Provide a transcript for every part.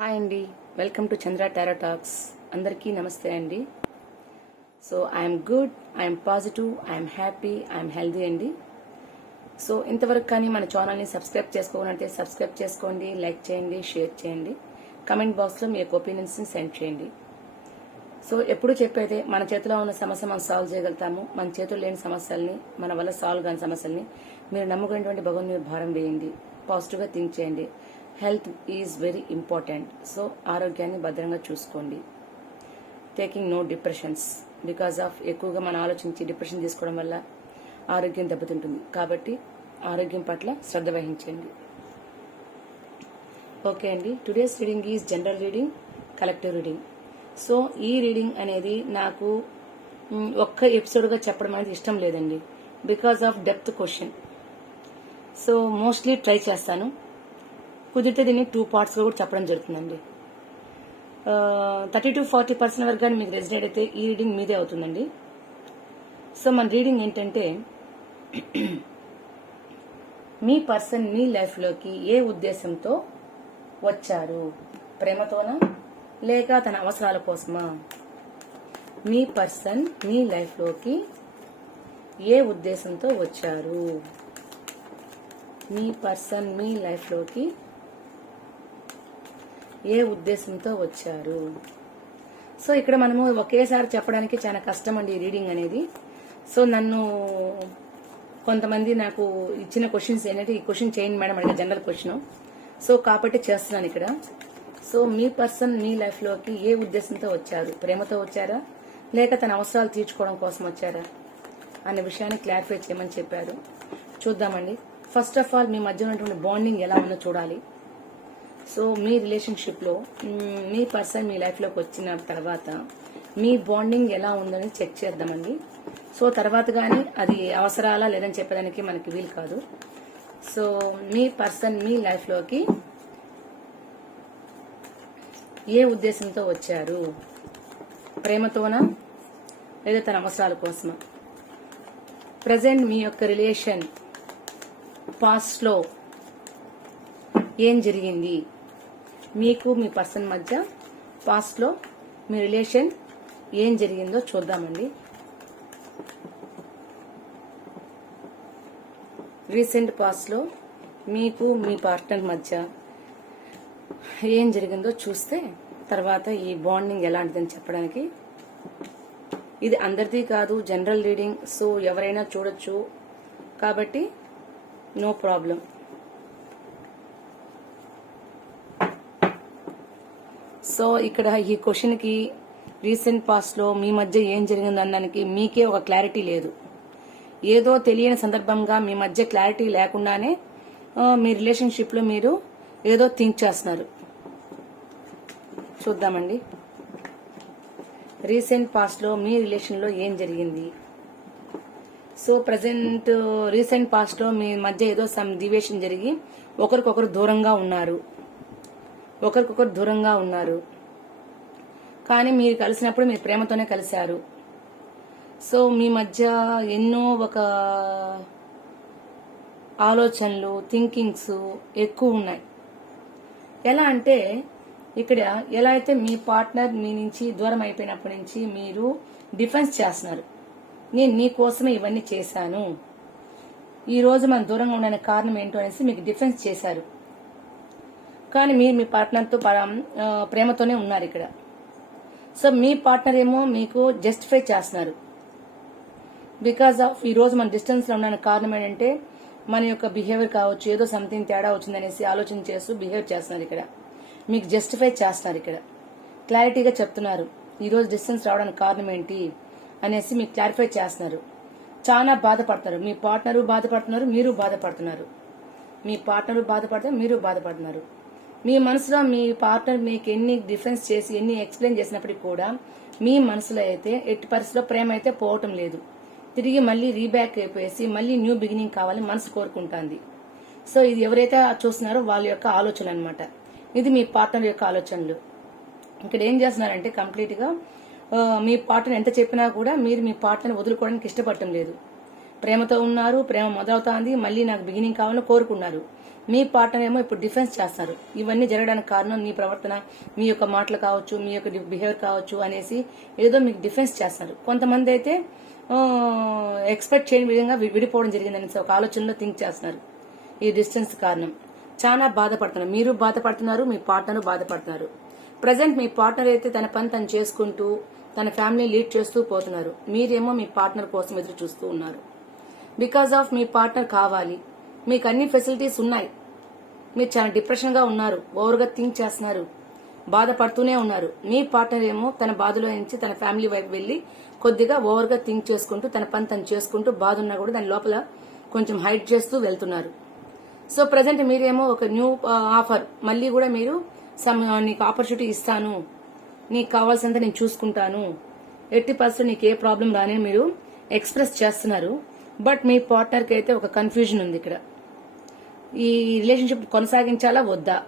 Hi అండి. Welcome to Chandra tarot talks అందరికీ నమస్తే అండి. So I'm good I'm positive I'm happy I'm healthy అండి. సో ఇంతవరకు కానీ మన ఛానల్ని సబ్స్క్రైబ్ చేసుకోవాలంటే సబ్స్క్రైబ్ చేసుకోండి లైక్ చేయండి షేర్ చేయండి. కమెంట్ బాక్స్లో మీ యొక్క ఒపీనియన్స్ని సెండ్ చేయండి. సో ఎప్పుడు చెప్పేదే మన చేతిలో ఉన్న సమస్య మనం సాల్వ్ చేయగలుగుతాము. మన చేతుల్లో లేని సమస్యల్ని మన వల్ల సాల్వ్ కాని సమస్యల్ని మీరు నమ్ముకునేటువంటి భగవన్ మీరు భారం వేయండి. పాజిటివ్గా థింక్ చేయండి. Health is very important. So ఆరోగ్యాన్ని భద్రంగా చూసుకోండి. Taking no depressions. Because of ఎక్కువగా మనం ఆలోచించి డిప్రెషన్ తీసుకోవడం వల్ల ఆరోగ్యం దెబ్బతింటుంది. కాబట్టి ఆరోగ్యం పట్ల శ్రద్ధ వహించండి. ఓకే అండి. Today's reading is general reading collective reading. So ఈ రీడింగ్ అనేది నాకు ఒక్క ఎపిసోడ్గా చెప్పడం అనేది ఇష్టం లేదండి. Because of depth question. So mostly try చేస్తాను. కుదిరితే దీన్ని టూ పార్ట్స్గా కూడా చెప్పడం జరుగుతుందండి. థర్టీ టు ఫార్టీ పర్సెంట్ వరకు కానీ మీకు రెసిడెంట్ అయితే ఈ రీడింగ్ మీదే అవుతుందండి. సో మన రీడింగ్ ఏంటంటే మీ పర్సన్ మీ లైఫ్లోకి ఏ ఉద్దేశంతో వచ్చారు? ప్రేమతోనా? లేక తన అవసరాల కోసమా? మీ పర్సన్ మీ లైఫ్లోకి ఏ ఉద్దేశంతో వచ్చారు? మీ పర్సన్ మీ లైఫ్లోకి ఏ ఉద్దేశంతో వచ్చారు? సో ఇక్కడ మనము ఒకేసారి చెప్పడానికి చాలా కష్టం అండి ఈ రీడింగ్ అనేది. సో నన్ను కొంతమంది నాకు ఇచ్చిన క్వశ్చన్స్ ఏంటంటే ఈ క్వశ్చన్ చేయండి మేడం అడిగే జనరల్ క్వశ్చన్ సో కాబట్టి చేస్తున్నాను ఇక్కడ. సో మీ పర్సన్ మీ లైఫ్లోకి ఏ ఉద్దేశంతో వచ్చారు? ప్రేమతో వచ్చారా? లేక తన అవసరాలు తీర్చుకోవడం కోసం వచ్చారా? అనే విషయాన్ని క్లారిఫై చేయమని చెప్పారు. చూద్దామండి. ఫస్ట్ ఆఫ్ ఆల్ మీ మధ్య ఉన్నటువంటి బాండింగ్ ఎలా ఉందో చూడాలి. సో మీ రిలేషన్షిప్లో మీ పర్సన్ మీ లైఫ్లోకి వచ్చిన తర్వాత మీ బాండింగ్ ఎలా ఉందని చెక్ చేద్దామండి. సో తర్వాత కానీ అది అవసరాలా లేదని చెప్పడానికి మనకి వీలు కాదు. సో మీ పర్సన్ మీ లైఫ్లోకి ఏ ఉద్దేశంతో వచ్చారు? ప్రేమతోనా లేదా తన అవసరాల కోసమా? ప్రజెంట్ మీ యొక్క రిలేషన్ పాస్ట్లో ఏం జరిగింది? మీకు మీ పర్సన్ మధ్య పాస్ట్లో మీ రిలేషన్ ఏం జరిగిందో చూద్దామండి. రీసెంట్ పాస్ట్లో మీకు మీ పార్ట్నర్ మధ్య ఏం జరిగిందో చూస్తే తర్వాత ఈ బాండింగ్ ఎలాంటిదని చెప్పడానికి. ఇది అందరిది కాదు జనరల్ రీడింగ్ సో ఎవరైనా చూడొచ్చు. కాబట్టి నో ప్రాబ్లం సో ఇక్కడ ఈ క్వశ్చన్కి రీసెంట్ పాస్ట్లో మీ మధ్య ఏం జరిగింది అనడానికి మీకే ఒక క్లారిటీ లేదు. ఏదో తెలియని సందర్భంగా మీ మధ్య క్లారిటీ లేకుండానే మీ రిలేషన్షిప్లో మీరు ఏదో థింక్ చేస్తున్నారు. చూద్దామండి. రీసెంట్ పాస్ట్లో మీ రిలేషన్లో ఏం జరిగింది? సో ప్రజెంట్ రీసెంట్ పాస్ట్లో మీ మధ్య ఏదో సమ్ డివేషన్ జరిగి ఒకరికొకరు దూరంగా ఉన్నారు. ఒకరికొకరు దూరంగా ఉన్నారు. కానీ మీరు కలిసినప్పుడు మీరు ప్రేమతోనే కలిశారు. సో మీ మధ్య ఎన్నో ఒక ఆలోచనలు థింకింగ్స్ ఎక్కువ ఉన్నాయి. ఎలా అంటే ఇక్కడ ఎలా అయితే మీ పార్ట్నర్ మీ నుంచి దూరం అయిపోయినప్పటి నుంచి మీరు డిఫెన్స్ చేస్తున్నారు. నేను నీ కోసమే ఇవన్నీ చేశాను. ఈ రోజు మనం దూరంగా ఉండడానికి కారణం ఏంటో అనేసి మీకు డిఫెన్స్ చేశారు. కానీ మీరు మీ పార్ట్నర్తో ప్రేమతోనే ఉన్నారు ఇక్కడ. సో మీ పార్ట్నర్ ఏమో మీకు జస్టిఫై చేస్తున్నారు. బికాస్ ఆఫ్ ఈ రోజు మన డిస్టెన్స్లో ఉండడానికి కారణం ఏంటంటే మన యొక్క బిహేవియర్ కావచ్చు ఏదో సంథింగ్ తేడా వచ్చిందనేసి ఆలోచన చేస్తూ బిహేవ్ చేస్తున్నారు ఇక్కడ. మీకు జస్టిఫై చేస్తున్నారు ఇక్కడ. క్లారిటీగా చెప్తున్నారు. ఈరోజు డిస్టెన్స్ రావడానికి కారణం ఏంటి అనేసి మీకు క్లారిఫై చేస్తున్నారు. చాలా బాధపడుతున్నారు. మీ పార్ట్నరు బాధపడుతున్నారు మీరు బాధపడుతున్నారు. మీ పార్ట్నరు బాధపడతారు మీరు బాధపడుతున్నారు. మీ మనసులో మీ పార్ట్నర్ మీకు ఎన్ని డిఫెన్స్ చేసి ఎన్ని ఎక్స్ప్లెయిన్ చేసినప్పటికీ కూడా మీ మనసులో అయితే ఎట్టి పరిస్థితిలో ప్రేమ అయితే పోవటం లేదు. తిరిగి మళ్ళీ రీబ్యాక్ అయిపోయేసి మళ్ళీ న్యూ బిగినింగ్ కావాలని మనసు కోరుకుంటుంది. సో ఇది ఎవరైతే చూస్తున్నారో వాళ్ళ యొక్క ఆలోచన అనమాట ఇది మీ పార్ట్నర్ యొక్క ఆలోచనలు. ఇక్కడ ఏం చేస్తున్నారంటే కంప్లీట్గా మీ పార్ట్నర్ ఎంత చెప్పినా కూడా మీరు మీ పార్ట్నర్ వదులుకోవడానికి ఇష్టపడటం లేదు. ప్రేమతో ఉన్నారు ప్రేమ మొదలవుతోంది మళ్ళీ నాకు బిగినింగ్ కావాలని కోరుకున్నారు. మీ పార్ట్నర్ ఏమో ఇప్పుడు డిఫెన్స్ చేస్తారు. ఇవన్నీ జరగడానికి కారణం మీ ప్రవర్తన మీ యొక్క మాటలు కావచ్చు మీ యొక్క బిహేవియర్ కావచ్చు అనేసి ఏదో మీకు డిఫెన్స్ చేస్తారు. కొంతమంది అయితే ఎక్స్పెక్ట్ చేయని విధంగా విడిపోవడం జరిగిందని ఒక ఆలోచనలో థింక్ చేస్తున్నారు ఈ డిస్టెన్స్ కారణం. చాలా బాధపడుతున్నారు. మీరు బాధపడుతున్నారు మీ పార్ట్నర్ బాధపడుతున్నారు. ప్రజెంట్ మీ పార్ట్నర్ అయితే తన పని తను చేసుకుంటూ తన ఫ్యామిలీ లీడ్ చేస్తూ పోతున్నారు. మీరేమో మీ పార్ట్నర్ కోసం ఎదురు చూస్తూ ఉన్నారు. బికాస్ ఆఫ్ మీ పార్ట్నర్ కావాలి. మీకు అన్ని ఫెసిలిటీస్ ఉన్నాయి. మీరు చాలా డిప్రెషన్గా ఉన్నారు ఓవర్గా థింక్ చేస్తున్నారు బాధపడుతూనే ఉన్నారు. మీ పార్ట్నర్ ఏమో తన బాధలో నుంచి తన ఫ్యామిలీ వైపు వెళ్ళి కొద్దిగా ఓవర్గా థింక్ చేసుకుంటూ తన పని తను చేసుకుంటూ బాధ ఉన్నా కూడా దాని లోపల కొంచెం హైట్ చేస్తూ వెళ్తున్నారు. సో ప్రజెంట్ మీరేమో ఒక న్యూ ఆఫర్. మళ్ళీ కూడా మీరు నీకు ఆపర్చునిటీ ఇస్తాను నీకు కావాల్సినంత నేను చూసుకుంటాను. ఎట్టి పరిస్థితులు నీకు ఏ ప్రాబ్లం రాని మీరు ఎక్స్ప్రెస్ చేస్తున్నారు. బట్ మీ పార్ట్నర్కి అయితే ఒక కన్ఫ్యూజన్ ఉంది ఇక్కడ. ఈ రిలేషన్షిప్ కొనసాగించాలా? వద్దా?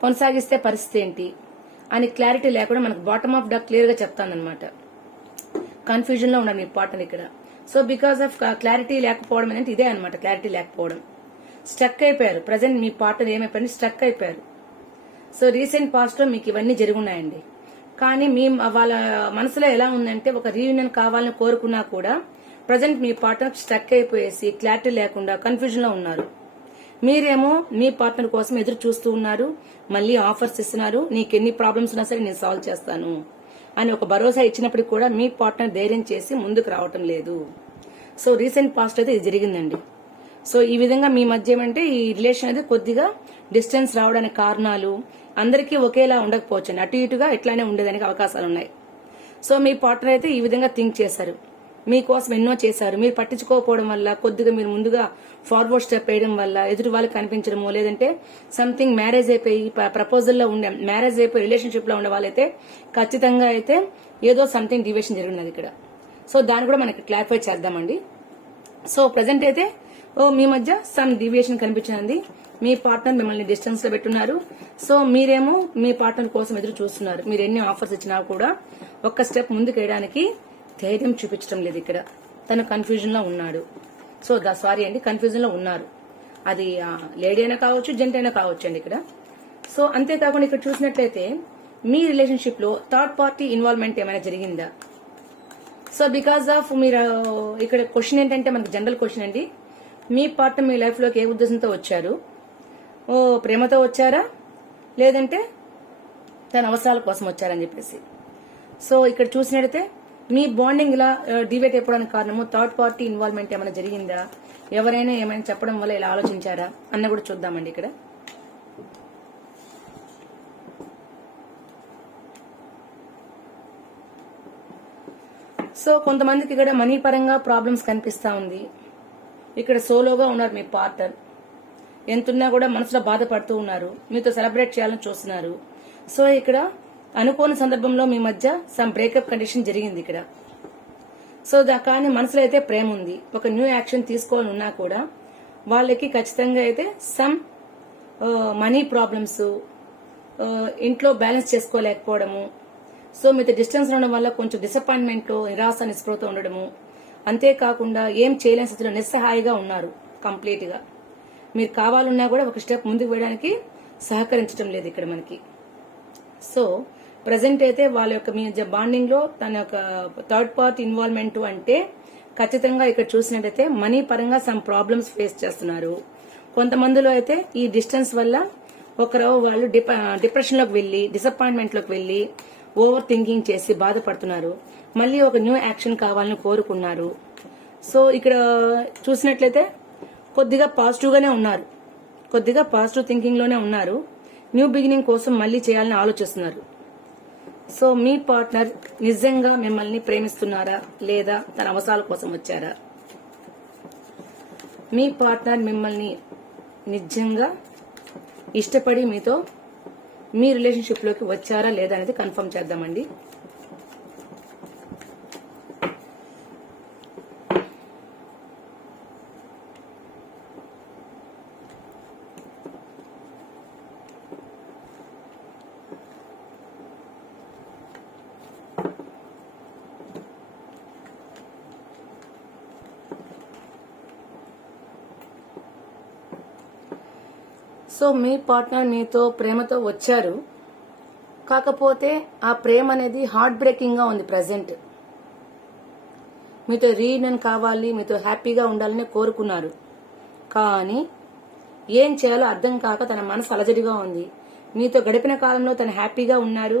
కొనసాగిస్తే పరిస్థితి ఏంటి? అని క్లారిటీ లేకుండా మనకు బాటమ్ ఆఫ్ డా క్లియర్గా చెప్తానమాట కన్ఫ్యూజన్లో ఉన్నారు మీ పార్ట్నర్ ఇక్కడ. సో బికాస్ ఆఫ్ క్లారిటీ లేకపోవడం అనేది ఇదే అనమాట క్లారిటీ లేకపోవడం. స్ట్రక్ అయిపోయారు. ప్రజెంట్ మీ పార్ట్నర్ ఏమైపోయింది? స్ట్రక్ అయిపోయారు. సో రీసెంట్ పాస్ట్లో మీకు ఇవన్నీ జరుగున్నాయండి. కానీ మీ వాళ్ళ మనసులో ఎలా ఉందంటే ఒక రీయూనియన్ కావాలని కోరుకున్నా కూడా ప్రజెంట్ మీ పార్ట్నర్ స్ట్రక్ అయిపోయేసి క్లారిటీ లేకుండా కన్ఫ్యూజన్లో ఉన్నారు. మీరేమో మీ పార్ట్నర్ కోసం ఎదురు చూస్తూ ఉన్నారు మళ్ళీ ఆఫర్స్ ఇస్తున్నారు నీకు ఎన్ని ప్రాబ్లమ్స్ ఉన్నా సరే నేను సాల్వ్ చేస్తాను అని ఒక భరోసా ఇచ్చినప్పటికి కూడా మీ పార్ట్నర్ ధైర్యం చేసి ముందుకు రావటం లేదు. సో రీసెంట్ పాస్ట్ అయితే ఇది జరిగిందండి. సో ఈ విధంగా మీ మధ్య ఏమంటే ఈ రిలేషన్ అనేది కొద్దిగా డిస్టెన్స్ రావడానికి కారణాలు అందరికీ ఒకేలా ఉండకపోవచ్చు అటు ఇటుగా ఇట్లానే ఉండేదానికి అవకాశాలు ఉన్నాయి సో మీ పార్ట్నర్ అయితే ఈ విధంగా థింక్ చేశారు. మీకోసం ఎన్నో చేశారు. మీరు పట్టించుకోకపోవడం వల్ల కొద్దిగా మీరు ముందుగా ఫార్వర్డ్ స్టెప్ వేయడం వల్ల ఎదుటి వాళ్ళకి కనిపించడము లేదంటే సంథింగ్ మ్యారేజ్ అయిపోయి ప్రపోజల్లో ఉండే మ్యారేజ్ అయిపోయి రిలేషన్షిప్లో ఉండే వాళ్ళైతే ఖచ్చితంగా అయితే ఏదో సంథింగ్ డివేషన్ జరిగినది ఇక్కడ. సో దాన్ని కూడా మనకి క్లారిఫై చేద్దామండి. సో ప్రజెంట్ అయితే ఓ మీ మధ్య సమ్ డివియేషన్ కనిపించింది మీ పార్ట్నర్ మిమ్మల్ని డిస్టెన్స్లో పెట్టున్నారు. సో మీరేమో మీ పార్ట్నర్ కోసం ఎదురు చూస్తున్నారు. మీరు ఎన్ని ఆఫర్స్ ఇచ్చినా కూడా ఒక్క స్టెప్ ముందుకు వేయడానికి ధైర్యం చూపించడం లేదు ఇక్కడ. తను కన్ఫ్యూజన్లో ఉన్నాడు. సో దా సారీ అండి కన్ఫ్యూజన్లో ఉన్నారు. అది లేడీ అయినా కావచ్చు జెంట్ అయినా కావచ్చు అండి ఇక్కడ. సో అంతేకాకుండా ఇక్కడ చూసినట్లయితే మీ రిలేషన్షిప్లో థర్డ్ పార్టీ ఇన్వాల్వ్మెంట్ ఏమైనా జరిగిందా? సో బికాస్ ఆఫ్ మీరు ఇక్కడ క్వశ్చన్ ఏంటంటే మనకి జనరల్ క్వశ్చన్ అండి. మీ పార్ట్నర్ మీ లైఫ్లోకి ఏ ఉద్దేశంతో వచ్చారు? ఓ ప్రేమతో వచ్చారా? లేదంటే తన అవసరాల కోసం వచ్చారని చెప్పేసి. సో ఇక్కడ చూసినట్టయితే మీ బాండింగ్ ఇలా డివేట్ అయిపోవడానికి కారణము థర్డ్ పార్టీ ఇన్వాల్వ్మెంట్ ఏమైనా జరిగిందా? ఎవరైనా ఏమైనా చెప్పడం వల్ల ఇలా ఆలోచించారా? అన్న కూడా చూద్దామండి ఇక్కడ. సో కొంతమందికి ఇక్కడ మనీ పరంగా ప్రాబ్లమ్స్ కనిపిస్తా ఉంది. ఇక్కడ సోలోగా ఉన్నారు మీ పార్ట్నర్ ఎంతున్నా కూడా మనసులో బాధపడుతూ ఉన్నారు. మీతో సెలబ్రేట్ చేయాలని చూస్తున్నారు. సో ఇక్కడ అనుకోని సందర్భంలో మీ మధ్య సమ్ బ్రేకప్ కండిషన్ జరిగింది ఇక్కడ. సో దా కానీ మనసులో అయితే ప్రేమ ఉంది. ఒక న్యూ యాక్షన్ తీసుకోవాలని ఉన్నా కూడా వాళ్ళకి ఖచ్చితంగా అయితే సమ్ మనీ ప్రాబ్లమ్స్ ఇంట్లో బ్యాలెన్స్ చేసుకోలేకపోవడము. సో మీతో డిస్టెన్స్ ఉండడం వల్ల కొంచెం డిసప్పాయింట్మెంట్ నిరాశ నిస్పృహతో ఉండడము. అంతేకాకుండా ఏం చేయలేని స్థితిలో నిస్సహాయిగా ఉన్నారు కంప్లీట్గా. మీరు కావాలన్నా కూడా ఒక స్టెప్ ముందుకు వేయడానికి సహకరించడం లేదు ఇక్కడ మనకి. సో ప్రజెంట్ అయితే వాళ్ళ యొక్క మీ బాండింగ్లో తన యొక్క థర్డ్ పార్ట్ ఇన్వాల్వ్మెంట్ అంటే ఖచ్చితంగా ఇక్కడ చూసినట్టయితే మనీ పరంగా సమ్ ప్రాబ్లమ్స్ ఫేస్ చేస్తున్నారు. కొంతమందిలో అయితే ఈ డిస్టెన్స్ వల్ల ఒకరు వాళ్ళు డిప్రెషన్లోకి వెళ్ళి డిసప్పాయింట్మెంట్లోకి వెళ్ళి ఓవర్ థింకింగ్ చేసి బాధపడుతున్నారు. మళ్ళీ ఒక న్యూ యాక్షన్ కావాలని కోరుకున్నారు. సో ఇక్కడ చూసినట్లయితే కొద్దిగా పాజిటివ్ గానే ఉన్నారు. కొద్దిగా పాజిటివ్ థింకింగ్లోనే ఉన్నారు. న్యూ బిగినింగ్ కోసం మళ్ళీ చేయాలని ఆలోచిస్తున్నారు. సో మీ పార్ట్నర్ నిజంగా మిమ్మల్ని ప్రేమిస్తున్నారా లేదా తన అవసరాల కోసం వచ్చారా? మీ పార్ట్నర్ మిమ్మల్ని నిజంగా ఇష్టపడి మీతో మీ రిలేషన్షిప్లోకి వచ్చారా లేదా అనేది కన్ఫర్మ్ చేద్దామండి. సో మీ పార్ట్నర్ మీతో ప్రేమతో వచ్చారు. కాకపోతే ఆ ప్రేమ అనేది హార్ట్ బ్రేకింగ్గా ఉంది ప్రజెంట్ మీతో రీయూనియన్ కావాలి మీతో హ్యాపీగా ఉండాలని కోరుకున్నారు. కానీ ఏం చేయాలో అర్థం కాక తన మనసు అలజడిగా ఉంది. మీతో గడిపిన కాలంలో తను హ్యాపీగా ఉన్నారు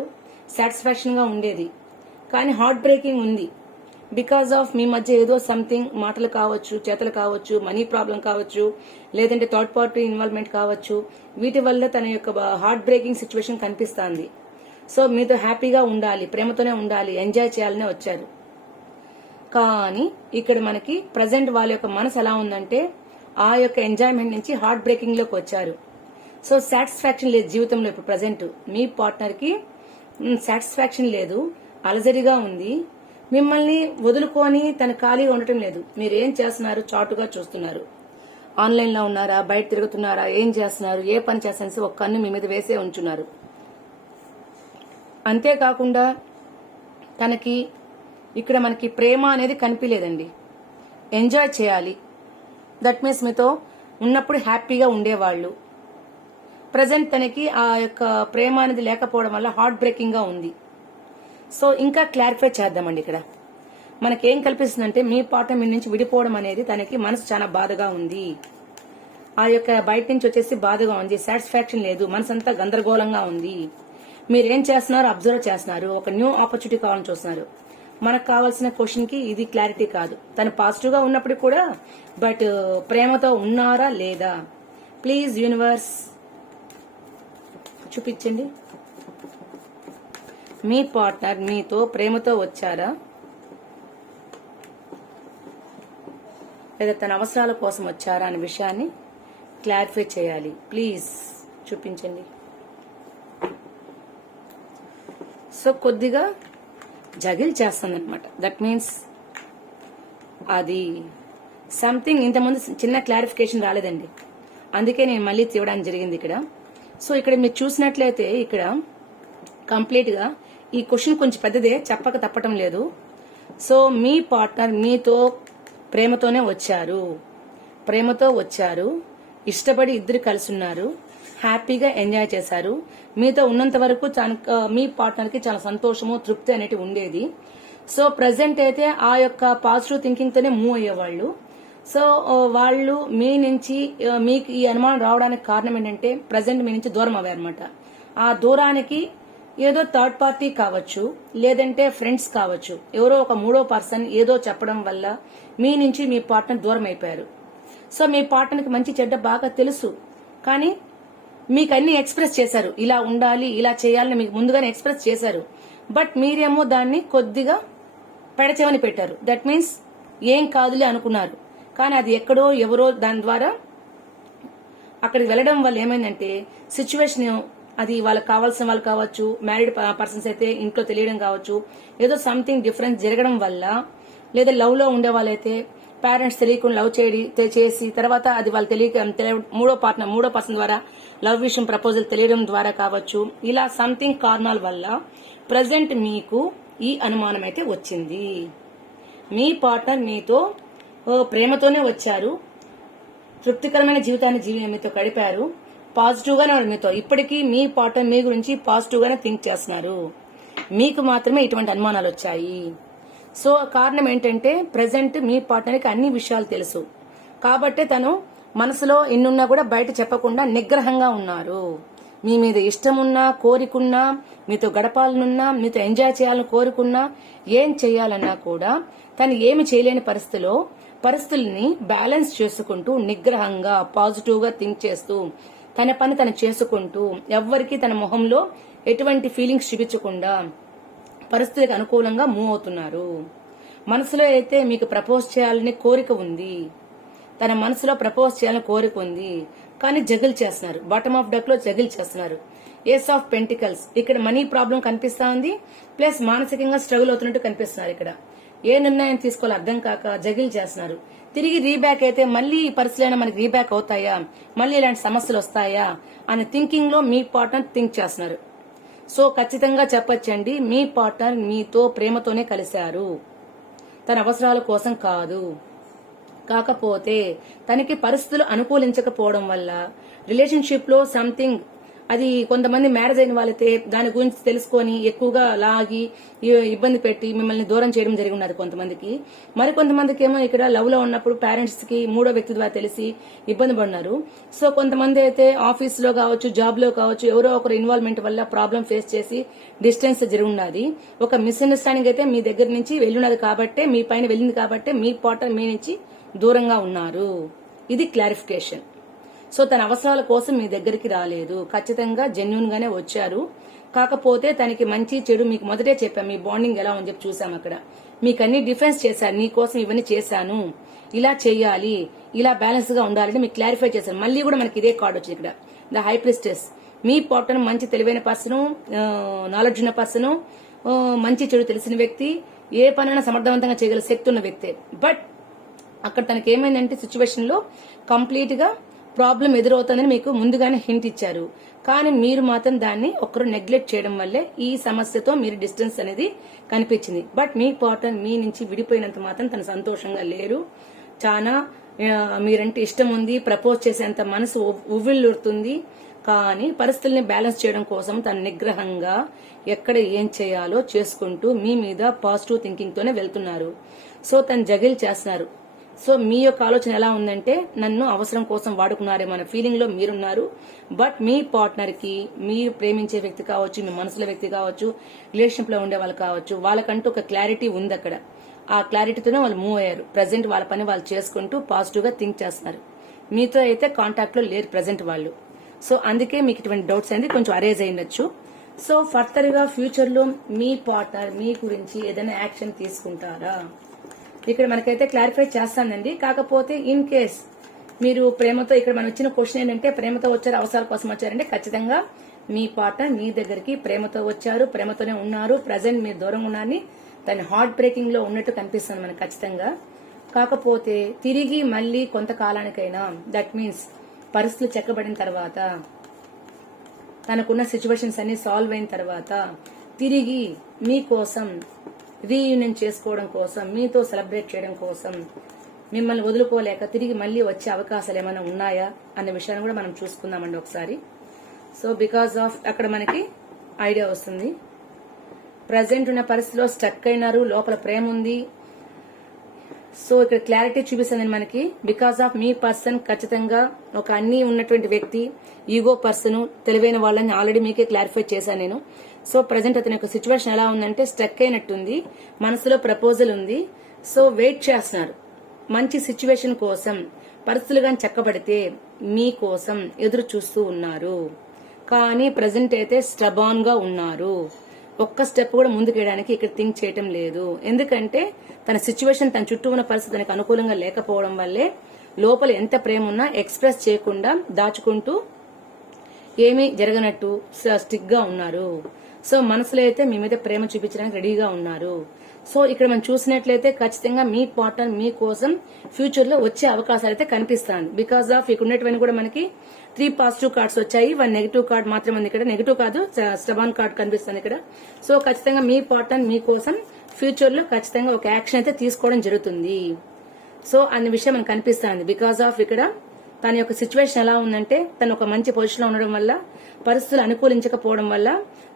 సాటిస్ఫాక్షన్గా ఉండేది. కానీ హార్ట్ బ్రేకింగ్ ఉంది. బికాస్ ఆఫ్ మీ మధ్య ఏదో సంథింగ్ మాటలు కావచ్చు చేతలు కావచ్చు మనీ ప్రాబ్లం కావచ్చు లేదంటే థర్డ్ పార్టీ ఇన్వాల్వ్మెంట్ కావచ్చు వీటి వల్ల తన యొక్క హార్ట్ బ్రేకింగ్ సిచ్యువేషన్ కనిపిస్తోంది. సో మీతో హ్యాపీగా ఉండాలి ప్రేమతోనే ఉండాలి ఎంజాయ్ చేయాలనే వచ్చారు. కానీ ఇక్కడ మనకి ప్రజెంట్ వాళ్ళ యొక్క మనసు ఎలా ఉందంటే ఆ యొక్క ఎంజాయ్మెంట్ నుంచి హార్ట్ బ్రేకింగ్లోకి వచ్చారు. సో సాటిస్ఫాక్షన్ లేదు జీవితంలో ఇప్పుడు ప్రజెంట్ మీ పార్ట్నర్కి సాటిస్ఫాక్షన్ లేదు అలజడిగా ఉంది మిమ్మల్ని వదులుకొని తన ఖాళీ ఉండటం లేదు. మీరు ఏం చేస్తున్నారు? చాటుగా చూస్తున్నారు. ఆన్లైన్లో ఉన్నారా? బయట తిరుగుతున్నారా? ఏం చేస్తున్నారు? ఏ పని చేస్తున్నారు? ఒక కన్ను మీ మీద వేసే ఉంచున్నారు. అంతేకాకుండా తనకి ఇక్కడ మనకి ప్రేమ అనేది కనిపించలేదండి. ఎంజాయ్ చేయాలి. దట్ మీన్స్ మీతో ఉన్నప్పుడు హ్యాపీగా ఉండేవాళ్ళు. ప్రజెంట్ తనకి ఆ యొక్క ప్రేమ అనేది లేకపోవడం వల్ల హార్ట్ బ్రేకింగ్గా ఉంది. సో ఇంకా క్లారిఫై చేద్దామండి ఇక్కడ. మనకేం కల్పిస్తుందంటే మీ పాట మీ నుంచి విడిపోవడం అనేది తనకి మనసు చాలా బాధగా ఉంది. ఆ యొక్క బయట నుంచి వచ్చేసి బాధగా ఉంది సాటిస్ఫాక్షన్ లేదు మనసు అంతా గందరగోళంగా ఉంది. మీరేం చేస్తున్నారు? అబ్జర్వ్ చేస్తున్నారు. ఒక న్యూ ఆపర్చునిటీ కావాలని చూస్తున్నారు. మనకు కావాల్సిన క్వశ్చన్కి ఇది క్లారిటీ కాదు. తను పాజిటివ్గా ఉన్నప్పుడు కూడా బట్ uh, ప్రేమతో ఉన్నారా లేదా? ప్లీజ్ యూనివర్స్ చూపించండి. మీ పార్ట్నర్ మీతో ప్రేమతో వచ్చారా? లేదా తన అవసరాల కోసం వచ్చారా అనే విషయాన్ని క్లారిఫై చేయాలి. ప్లీజ్ చూపించండి. సో కొద్దిగా జగిల్ చేస్తుందనమాట దట్ మీన్స్ అది సంథింగ్ ఇంతకుముందు చిన్న క్లారిఫికేషన్ రాలేదండి. అందుకే నేను మళ్ళీ తీవడానికి జరిగింది ఇక్కడ. సో ఇక్కడ మీరు చూసినట్లయితే ఇక్కడ కంప్లీట్గా ఈ క్వశ్చన్ కొంచెం పెద్దదే చెప్పక తప్పటం లేదు. సో మీ పార్ట్నర్ మీతో ప్రేమతోనే వచ్చారు. ప్రేమతో వచ్చారు. ఇష్టపడి ఇద్దరు కలిసి ఉన్నారు హ్యాపీగా ఎంజాయ్ చేశారు. మీతో ఉన్నంత వరకు మీ పార్ట్నర్కి చాలా సంతోషము తృప్తి అనేటి ఉండేది. సో ప్రజెంట్ అయితే ఆ యొక్క పాజిటివ్ థింకింగ్తోనే మూవ్ అయ్యేవాళ్ళు. సో వాళ్ళు మీ నుంచి మీకు ఈ అనుమానం రావడానికి కారణం ఏంటంటే ప్రజెంట్ మీ నుంచి దూరం అవ్వారనమాట ఆ దూరానికి ఏదో థర్డ్ పార్టీ కావచ్చు లేదంటే ఫ్రెండ్స్ కావచ్చు ఎవరో ఒక మూడో పర్సన్ ఏదో చెప్పడం వల్ల మీ నుంచి మీ పార్ట్నర్ దూరం అయిపోయారు సో మీ పార్ట్నర్కి మంచి చెడ్డ బాగా తెలుసు. కానీ మీకు అన్ని ఎక్స్ప్రెస్ చేశారు. ఇలా ఉండాలి ఇలా చేయాలని మీకు ముందుగానే ఎక్స్ప్రెస్ చేశారు. బట్ మీరేమో దాన్ని కొద్దిగా పెడచెవని పెట్టారు. దట్ మీన్స్ ఏం కాదులే అనుకున్నారు. కానీ అది ఎక్కడో ఎవరో దాని ద్వారా అక్కడికి వెళ్ళడం వల్ల ఏమైందంటే సిచ్యువేషన్ అది వాళ్ళకి కావాల్సిన వాళ్ళు కావచ్చు మ్యారీడ్ పర్సన్స్ అయితే ఇంట్లో తెలియడం కావచ్చు ఏదో సంథింగ్ డిఫరెన్స్ జరగడం వల్ల లేదా లవ్లో ఉండే వాళ్ళైతే పేరెంట్స్ తెలియకుండా లవ్ చేయడి చేసి తర్వాత అది వాళ్ళు తెలియక తెలియ- మూడో పార్ట్నర్ మూడో పర్సన్ ద్వారా లవ్ విషయం ప్రపోజల్ తెలియడం ద్వారా కావచ్చు ఇలా సంథింగ్ కారణాల వల్ల ప్రజెంట్ మీకు ఈ అనుమానం అయితే వచ్చింది. మీ పార్ట్నర్ మీతో ఓ, ప్రేమతోనే వచ్చారు తృప్తికరమైన జీవితాన్ని జీవి మీతో గడిపారు పాజిటివ్ గానే ఉన్నారు మీతో. ఇప్పటికీ మీ పాట మీ గురించి పాజిటివ్ గానే థింక్ చేస్తున్నారు. మీకు మాత్రమే ఇటువంటి అనుమానాలు వచ్చాయి. సో కారణం ఏంటంటే ప్రజెంట్ మీ పార్ట్నర్కి అన్ని విషయాలు తెలుసు. కాబట్టే తను మనసులో ఎన్నున్నా కూడా బయట చెప్పకుండా నిగ్రహంగా ఉన్నారు. మీ మీద ఇష్టమున్నా కోరికున్నా మీతో గడపాలనున్నా మీతో ఎంజాయ్ చేయాలని కోరుకున్నా ఏం చేయాలన్నా కూడా తను ఏమి చేయలేని పరిస్థితిలో పరిస్థితుల్ని బ్యాలెన్స్ చేసుకుంటూ నిగ్రహంగా పాజిటివ్గా థింక్ చేస్తూ తన పని తను చేసుకుంటూ ఎవ్వరికీ తన మొహంలో ఎటువంటి ఫీలింగ్స్ చూపించకుండా పరిస్థితికి అనుకూలంగా మూవ్ అవుతున్నారు. మనసులో అయితే మీకు ప్రపోజ్ చేయాలని కోరిక ఉంది. తన మనసులో ప్రపోజ్ చేయాలని కోరిక ఉంది. కానీ జగిల్ చేస్తున్నారు. బాటమ్ ఆఫ్ డక్లో జగిల్ చేస్తున్నారు. ఏస్ ఆఫ్ పెంటికల్స్ ఇక్కడ మనీ ప్రాబ్లం కనిపిస్తా ఉంది. ప్లస్ మానసికంగా స్ట్రగుల్ అవుతున్నట్టు కనిపిస్తున్నారు ఇక్కడ. ఏ నిర్ణయం తీసుకోవాలో అర్థం కాక జగిల్ చేస్తున్నారు. తిరిగి రీబ్యాక్ అయితే మళ్ళీ ఈ పరిస్థితులైనా మనకి రీబ్యాక్ అవుతాయా? మళ్ళీ ఇలాంటి సమస్యలు వస్తాయా? అనే థింకింగ్లో మీ పార్ట్నర్ థింక్ చేస్తున్నారు. సో ఖచ్చితంగా చెప్పొచ్చండి మీ పార్ట్నర్ మీతో ప్రేమతోనే కలిశారు. తన అవసరాల కోసం కాదు. కాకపోతే తనకి పరిస్థితులు అనుకూలించకపోవడం వల్ల రిలేషన్షిప్లో సంథింగ్ అది కొంతమంది మ్యారేజ్ అయిన వాళ్ళైతే దాని గురించి తెలుసుకొని ఎక్కువగా లాగి ఇబ్బంది పెట్టి మిమ్మల్ని దూరం చేయడం జరిగి ఉన్నది కొంతమందికి. మరి కొంతమందికి ఏమో ఇక్కడ లవ్లో ఉన్నప్పుడు పేరెంట్స్కి మూడో వ్యక్తి ద్వారా తెలిసి ఇబ్బంది పడినారు. సో కొంతమంది అయితే ఆఫీస్లో కావచ్చు జాబ్లో కావచ్చు ఎవరో ఒకరు ఇన్వాల్వ్మెంట్ వల్ల ప్రాబ్లం ఫేస్ చేసి డిస్టెన్స్ జరిగి ఉన్నది. ఒక మిస్అండర్స్టాండింగ్ అయితే మీ దగ్గర నుంచి వెళ్ళినది కాబట్టే మీ పైన వెళ్ళింది కాబట్టే మీ పాట మీ నుంచి దూరంగా ఉన్నారు. ఇది క్లారిఫికేషన్ సో తన అవసరాల కోసం మీ దగ్గరికి రాలేదు. ఖచ్చితంగా జెన్యున్ గానే వచ్చారు. కాకపోతే తనకి మంచి చెడు మీకు మొదటే చెప్పాం. మీ బాండింగ్ ఎలా ఉంది చెప్పి చూసాం అక్కడ. మీకు అన్ని డిఫెన్స్ చేశారు. నీ కోసం ఇవన్నీ చేశాను. ఇలా చేయాలి. ఇలా బ్యాలెన్స్గా ఉండాలని మీకు క్లారిఫై చేశాను మళ్ళీ కూడా మనకి ఇదే కార్డు వచ్చింది ఇక్కడ. ద హై ప్రిస్టెస్ మీ పార్ట్నర్ మంచి తెలివైన పర్సను నాలెడ్జ్ ఉన్న పర్సను మంచి చెడు తెలిసిన వ్యక్తి ఏ పనైనా సమర్థవంతంగా చేయగల శక్తి ఉన్న వ్యక్తే. బట్ అక్కడ తనకి ఏమైందంటే సిచ్యువేషన్లో కంప్లీట్గా ప్రాబ్లం ఎదురవుతుందని మీకు ముందుగానే హింట్ ఇచ్చారు. కానీ మీరు మాత్రం దాన్ని ఒకరు నెగ్లెక్ట్ చేయడం వల్లే ఈ సమస్యతో మీరు డిస్టెన్స్ అనేది కనిపించింది. బట్ మీ పార్ట్నర్ మీ నుంచి విడిపోయినంత మాత్రం తను సంతోషంగా లేరు. చాలా మీరంటే ఇష్టం ఉంది ప్రపోజ్ చేసేంత మనసు ఉవ్విల్లుతుంది కానీ పరిస్థితుల్ని బ్యాలెన్స్ చేయడం కోసం తను నిగ్రహంగా ఎక్కడ ఏం చేయాలో చేసుకుంటూ మీ మీద పాజిటివ్ థింకింగ్ తోనే వెళ్తున్నారు. సో తను జగిల్ చేస్తున్నారు. సో మీ యొక్క ఆలోచన ఎలా ఉందంటే నన్ను అవసరం కోసం వాడుకున్నారేమో అనే ఫీలింగ్లో మీరున్నారు. బట్ మీ పార్ట్నర్కి మీరు ప్రేమించే వ్యక్తి కావచ్చు మీ మనసులో వ్యక్తి కావచ్చు రిలేషన్షిప్లో ఉండే వాళ్ళు కావచ్చు వాళ్ళకంటూ ఒక క్లారిటీ ఉంది అక్కడ. ఆ క్లారిటీతోనే వాళ్ళు మూవ్ అయ్యారు. ప్రజెంట్ వాళ్ళ పని వాళ్ళు చేసుకుంటూ పాజిటివ్గా థింక్ చేస్తున్నారు. మీతో అయితే కాంటాక్ట్లో లేరు ప్రజెంట్ వాళ్ళు. సో అందుకే మీకు ఇటువంటి డౌట్స్ అనేది కొంచెం అరేజ్ అయ్యొచ్చు సో ఫర్దర్గా ఫ్యూచర్లో మీ పార్ట్నర్ మీ గురించి ఏదైనా యాక్షన్ తీసుకుంటారా? ఇక్కడ మనకైతే క్లారిఫై చేస్తానండి. కాకపోతే ఇన్ కేస్ మీరు ప్రేమతో ఇక్కడ మనం వచ్చిన క్వశ్చన్ ఏంటంటే ప్రేమతో వచ్చారు అవసరాల కోసం వచ్చారంటే ఖచ్చితంగా మీ పార్ట్నర్ మీ దగ్గరికి ప్రేమతో వచ్చారు ప్రేమతోనే ఉన్నారు ప్రజెంట్ మీరు దూరంగా ఉన్నారని దాని హార్ట్ బ్రేకింగ్లో ఉన్నట్టు కనిపిస్తుంది మనకు ఖచ్చితంగా. కాకపోతే తిరిగి మళ్ళీ కొంతకాలానికైనా దట్ మీన్స్ పరిస్థితులు చెక్కబడిన తర్వాత తనకున్న సిచ్యువేషన్స్ అన్ని సాల్వ్ అయిన తర్వాత తిరిగి మీకోసం రీయూనియన్ చేసుకోవడం కోసం మీతో సెలబ్రేట్ చేయడం కోసం మిమ్మల్ని వదులుకోలేక తిరిగి మళ్ళీ వచ్చే అవకాశాలు ఏమైనా ఉన్నాయా అనే విషయాన్ని కూడా మనం చూసుకుందామండి ఒకసారి. సో బికాస్ ఆఫ్ అక్కడ మనకి ఐడియా వస్తుంది. ప్రజెంట్ ఉన్న పరిస్థితిలో స్టక్ అయినారు లోపల ప్రేమ ఉంది. సో ఇక్కడ క్లారిటీ చూపిస్తుంది మనకి. బికాస్ ఆఫ్ మీ పర్సన్ ఖచ్చితంగా ఒక అన్ని ఉన్నటువంటి వ్యక్తి ఈగో పర్సన్ తెలివైన వాళ్ళని ఆల్రెడీ మీకే క్లారిఫై చేశాను నేను. సో ప్రజెంట్ అతని యొక్క సిచ్యువేషన్ ఎలా ఉందంటే స్టక్ అయినట్టుంది. మనసులో ప్రపోజల్ ఉంది. సో వెయిట్ చేస్తున్నారు. మంచి సిచ్యువేషన్ కోసం పరిస్థితులు కానీ చక్కబడితే మీ కోసం ఎదురు చూస్తూ ఉన్నారు. కానీ ప్రజెంట్ అయితే స్టబాన్గా ఉన్నారు. ఒక్క స్టెప్ కూడా ముందుకేయడానికి ఇక్కడ థింక్ చేయటం లేదు. ఎందుకంటే తన సిచ్యువేషన్ తన చుట్టూ ఉన్న పరిస్థితి తనకు అనుకూలంగా లేకపోవడం వల్లే లోపల ఎంత ప్రేమ ఉన్నా ఎక్స్ప్రెస్ చేయకుండా దాచుకుంటూ ఏమీ జరగనట్టు స్టిక్గా ఉన్నారు. సో మనసులో అయితే మీ మీద ప్రేమ చూపించడానికి రెడీగా ఉన్నారు. సో ఇక్కడ మనం చూసినట్లయితే ఖచ్చితంగా మీ పార్ట్నర్ మీ కోసం ఫ్యూచర్లో వచ్చే అవకాశాలు అయితే కనిపిస్తాను బికాస్ ఆఫ్ ఇక్కడ ఉన్నటువంటి కూడా మనకి త్రీ పాజిటివ్ కార్డ్స్ వచ్చాయి. వన్ నెగిటివ్ కార్డ్ మాత్రం ఉంది ఇక్కడ. నెగిటివ్ కాదు స్టబాన్ కార్డ్ కనిపిస్తుంది ఇక్కడ. సో ఖచ్చితంగా మీ పార్ట్నర్ మీ కోసం ఫ్యూచర్లో ఖచ్చితంగా ఒక యాక్షన్ అయితే తీసుకోవడం జరుగుతుంది. సో అన్న విషయం మనకు కనిపిస్తుంది బికాస్ ఆఫ్ ఇక్కడ తన యొక్క సిచ్యువేషన్ ఎలా ఉందంటే తను ఒక మంచి పొజిషన్లో ఉండడం వల్ల పరిస్థితులు అనుకూలించకపోవడం వల్ల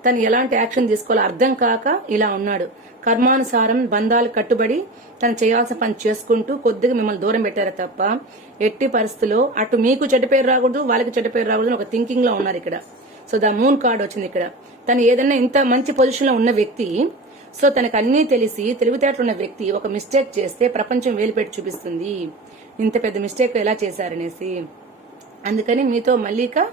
తను ఎలాంటి యాక్షన్ తీసుకోవాలో అర్థం కాక ఇలా ఉన్నాడు. కర్మానుసారం బంధాలు కట్టుబడి తను చేయాల్సిన పని చేసుకుంటూ కొద్దిగా మిమ్మల్ని దూరం పెట్టారు తప్ప ఎట్టి పరిస్థితుల్లో అటు మీకు చెడ్డ పేరు రాకూడదు వాళ్ళకి చెడ్డ పేరు రాకూడదు ఒక థింకింగ్లో ఉన్నారు ఇక్కడ. సో ద మూన్ కార్డ్ వచ్చింది ఇక్కడ. తను ఏదైనా ఇంత మంచి పొజిషన్లో ఉన్న వ్యక్తి సో తనకు అన్నీ తెలిసి తెలివితేటలు ఉన్న వ్యక్తి ఒక మిస్టేక్ చేస్తే ప్రపంచం వేలు పెట్టి చూపిస్తుంది. ఇంత పెద్ద మిస్టేక్ ఎలా చేశారనేసి అందుకని మీతో మళ్ళీక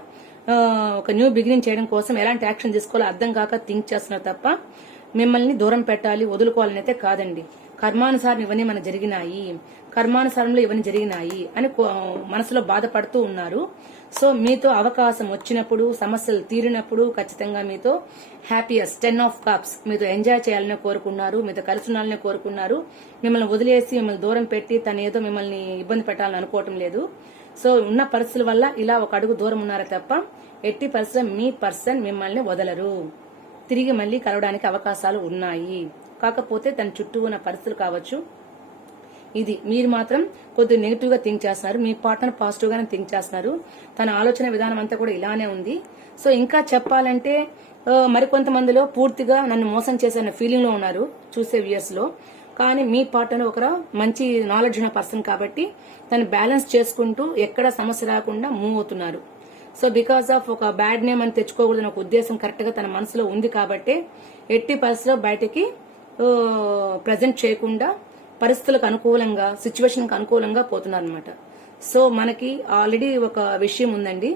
ఒక న్యూ బిగినింగ్ చేయడం కోసం ఎలాంటి యాక్షన్ తీసుకోవాలో అర్థం కాక థింక్ చేస్తున్నారు తప్ప మిమ్మల్ని దూరం పెట్టాలి వదులుకోవాలని అయితే కాదండి. కర్మానుసారం ఇవన్నీ మన జరిగినాయి. కర్మానుసారంలో ఇవన్నీ జరిగినాయి అని కో- మనసులో బాధపడుతూ ఉన్నారు. సో మీతో అవకాశం వచ్చినప్పుడు సమస్యలు తీరినప్పుడు ఖచ్చితంగా మీతో హ్యాపీయస్ టెన్ ఆఫ్ కప్స్ మీతో ఎంజాయ్ చేయాలని కోరుకున్నారు మీతో కలిసి ఉండాలని కోరుకున్నారు. మిమ్మల్ని వదిలేసి మిమ్మల్ని దూరం పెట్టి తను ఏదో మిమ్మల్ని ఇబ్బంది పెట్టాలని అనుకోవటం లేదు. సో ఉన్న పరిస్థితుల వల్ల ఇలా ఒక అడుగు దూరం ఉన్నారే తప్ప ఎట్టి పరిస్థితి మీ పర్సన్ మిమ్మల్ని వదలరు. తిరిగి మళ్ళీ కలవడానికి అవకాశాలు ఉన్నాయి. కాకపోతే తన చుట్టూ ఉన్న పరిస్థితులు కావచ్చు ఇది. మీరు మాత్రం కొద్దిగా నెగిటివ్గా థింక్ చేస్తున్నారు మీ పార్ట్నర్ పాజిటివ్ గానే థింక్ చేస్తున్నారు. తన ఆలోచన విధానం అంతా కూడా ఇలానే ఉంది. సో ఇంకా చెప్పాలంటే మరికొంతమందిలో పూర్తిగా నన్ను మోసం చేసిన ఫీలింగ్లో ఉన్నారు చూసే వ్యూయర్స్లో. కానీ మీ పార్ట్నర్ ఒక మంచి నాలెడ్జ్ ఉన్న పర్సన్ కాబట్టి తను బ్యాలెన్స్ చేసుకుంటూ ఎక్కడ సమస్య రాకుండా మూవ్ అవుతున్నారు. సో బికాస్ ఆఫ్ ఒక బ్యాడ్ నేమ్ అని తెచ్చుకోకూడదని ఒక ఉద్దేశం కరెక్ట్గా తన మనసులో ఉంది కాబట్టి ఎట్టి పరిస్థితిలో బయటకి ప్రజెంట్ చేయకుండా పరిస్థితులకు అనుకూలంగా సిచ్యువేషన్కి అనుకూలంగా పోతున్నారు అనమాట సో మనకి ఆల్రెడీ ఒక విషయం ఉందండి.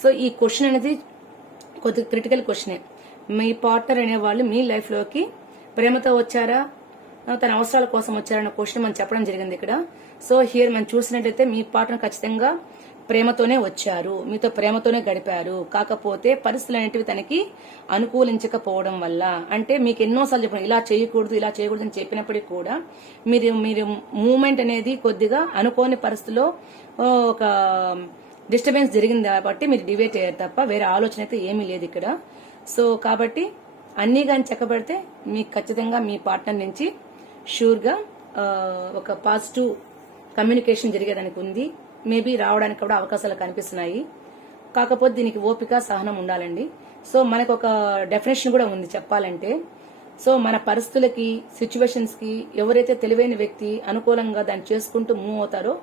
సో ఈ క్వశ్చన్ అనేది కొద్ది క్రిటికల్ క్వశ్చనే మీ పార్ట్నర్ అనేవాళ్ళు మీ లైఫ్లోకి ప్రేమతో వచ్చారా? తన అవసరాల కోసం వచ్చారన్న క్వశ్చన్ మనం చెప్పడం జరిగింది ఇక్కడ. సో హియర్ మనం చూసినట్లయితే మీ పార్ట్నర్ ఖచ్చితంగా ప్రేమతోనే వచ్చారు మీతో ప్రేమతోనే గడిపారు. కాకపోతే పరిస్థితులు అనేటివి తనకి అనుకూలించకపోవడం వల్ల అంటే మీకు ఎన్నోసార్లు చెప్పిన ఇలా చేయకూడదు ఇలా చేయకూడదు అని చెప్పినప్పటికీ కూడా మీరు మీరు మూమెంట్ అనేది కొద్దిగా అనుకోని పరిస్థితిలో ఒక డిస్టర్బెన్స్ జరిగింది కాబట్టి మీరు డివేట్ అయ్యారు తప్ప వేరే ఆలోచన అయితే ఏమీ లేదు ఇక్కడ. సో కాబట్టి అన్ని కానీ చెక్కబడితే మీకు ఖచ్చితంగా మీ పార్ట్నర్ నుంచి షూర్గా ఒక పాజిటివ్ కమ్యూనికేషన్ జరిగేదానికి ఉంది. మేబీ రావడానికి కూడా అవకాశాలు కనిపిస్తున్నాయి. కాకపోతే దీనికి ఓపిక సహనం ఉండాలండి. సో మనకు ఒక డెఫినేషన్ కూడా ఉంది చెప్పాలంటే. సో మన పరిస్థితులకి సిచ్యువేషన్స్కి ఎవరైతే తెలివైన వ్యక్తి అనుకూలంగా దాన్ని చేసుకుంటూ మూవ్ అవుతారో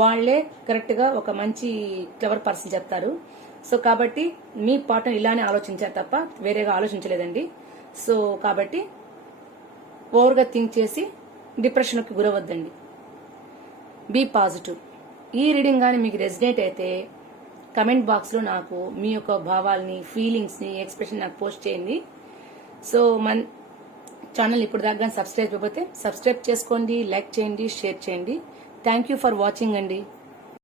వాళ్ళే కరెక్ట్గా ఒక మంచి క్లవర్ పర్సన్ చెప్తారు. సో కాబట్టి మీ పాటను ఇలానే ఆలోచించారు తప్ప వేరేగా ఆలోచించలేదండి. సో కాబట్టి ఓవర్గా థింక్ చేసి డిప్రెషన్కి గురవద్దండి బీ పాజిటివ్ ఈ రీడింగ్ కానీ మీకు రెసినేట్ అయితే కమెంట్ బాక్స్లో నాకు మీ యొక్క భావాల్ని ఫీలింగ్స్ని ఎక్స్ప్రెషన్ నాకు పోస్ట్ చేయండి. సో మన ఛానల్ ఇప్పుడు దాకా సబ్స్క్రైబ్ అయిపోతే సబ్స్క్రైబ్ చేసుకోండి లైక్ చేయండి షేర్ చేయండి. థ్యాంక్ యూ ఫర్ వాచింగ్ అండి.